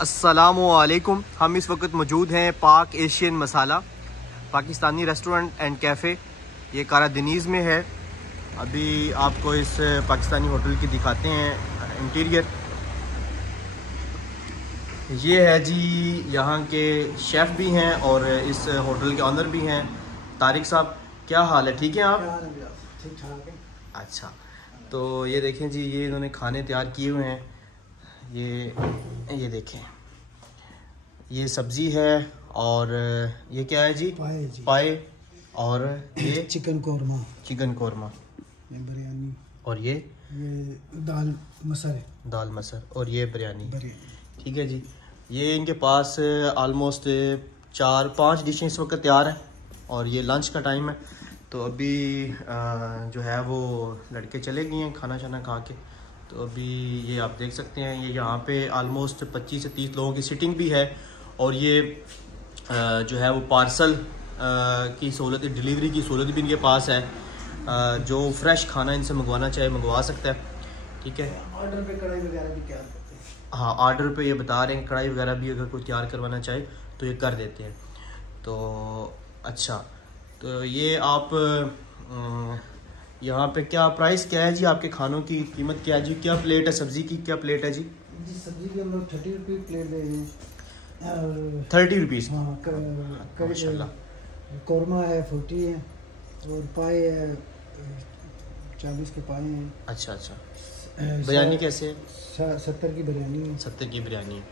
अस्सलामुअलैकुम। हम इस वक्त मौजूद हैं पाक Asian masala Pakistani restaurant and cafe. ये कारा दनीज़ में है। अभी आपको इस पाकिस्तानी होटल की दिखाते हैं इंटीरियर। ये है जी, यहाँ के शेफ़ भी हैं और इस होटल के ऑनर भी हैं। तारिक साहब, क्या हाल है? ठीक है आप? ठीक ठाक है। अच्छा, तो ये देखें जी, ये इन्होंने खाने तैयार किए हुए हैं। ये देखें, ये सब्ज़ी है और ये क्या है जी? पाए जी। पाए। और ये चिकन कौरमा, चिकन कौरमा। ये बिरयानी, और ये दाल मसर, दाल मसर। और ये बिरयानी। बिरयानी। ठीक है जी। ये इनके पास आलमोस्ट 4-5 डिशें इस वक्त तैयार हैं और ये लंच का टाइम है। तो अभी जो है वो लड़के चले गए हैं खाना शाना खा के। तो अभी ये आप देख सकते हैं, ये यहाँ पे आलमोस्ट 25 से 30 लोगों की सिटिंग भी है। और ये जो है वो पार्सल की सहूलत, डिलीवरी की सहूलत भी इनके पास है। जो फ्रेश खाना इनसे मंगवाना चाहे मंगवा सकता है। ठीक है। ऑर्डर पे कढ़ाई वगैरह भी तैयार करते हैं। हाँ, ऑर्डर पे ये बता रहे हैं कढ़ाई वगैरह भी अगर कोई तैयार करवाना चाहे तो ये कर देते हैं। तो अच्छा, तो ये आप यहाँ पे क्या प्राइस क्या है जी? आपके खानों की कीमत क्या है जी? क्या प्लेट है सब्ज़ी की? क्या प्लेट है जी? जी, सब्जी की हम लोग 30 रुपये प्लेट दे रहे हैं। 30 रुपीज़? हाँ, माशाल्लाह। कौरमा है 40 है और पाए है 40 के पाए हैं। अच्छा अच्छा। बिरयानी कैसे है? 70 की बिरयानी है। 70 की बिरयानी है।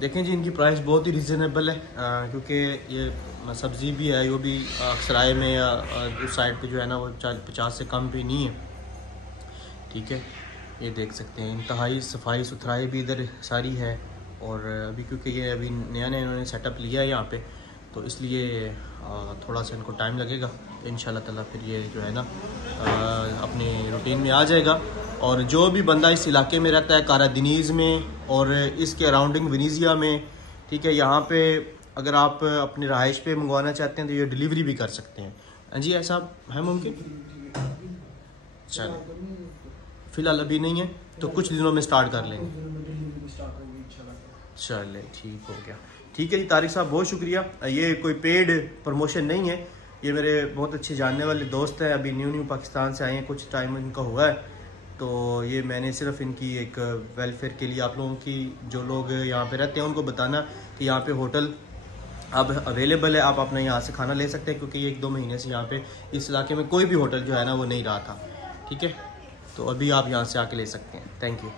देखें जी, इनकी प्राइस बहुत ही रिजनेबल है क्योंकि ये सब्ज़ी भी है, वो भी अक्सराय में या उस साइड पे जो है ना वो 50 से कम भी नहीं है। ठीक है, ये देख सकते हैं। इंतहाई सफाई सुथराई भी इधर सारी है। और अभी क्योंकि ये अभी नया नया इन्होंने सेटअप लिया है यहाँ पे, तो इसलिए थोड़ा सा इनको टाइम लगेगा। तो इंशाल्लाह ताला फिर ये जो है ना अपने रूटीन में आ जाएगा। और जो भी बंदा इस इलाके में रहता है कारा दनीज़ में और इसके अराउंडिंग वेनेज़िया में, ठीक है, यहाँ पे अगर आप अपनी रहाइश पे मंगवाना चाहते हैं तो ये डिलीवरी भी कर सकते हैं। जी ऐसा है मुमकिन? चलें, फ़िलहाल अभी नहीं है तो कुछ दिनों में स्टार्ट कर लेंगे। चले, ठीक हो गया। ठीक है जी तारिक साहब, बहुत शुक्रिया। ये कोई पेड प्रमोशन नहीं है, ये मेरे बहुत अच्छे जानने वाले दोस्त हैं। अभी न्यू पाकिस्तान से आए हैं, कुछ टाइम इनका हुआ है। तो ये मैंने सिर्फ इनकी एक वेलफेयर के लिए, आप लोगों की जो लोग यहाँ पे रहते हैं उनको बताना कि यहाँ पे होटल अब अवेलेबल है, आप अपने यहाँ से खाना ले सकते हैं। क्योंकि 1-2 महीने से यहाँ पे इस इलाके में कोई भी होटल जो है ना वो नहीं रहा था। ठीक है, तो अभी आप यहाँ से आके ले सकते हैं। Thank you.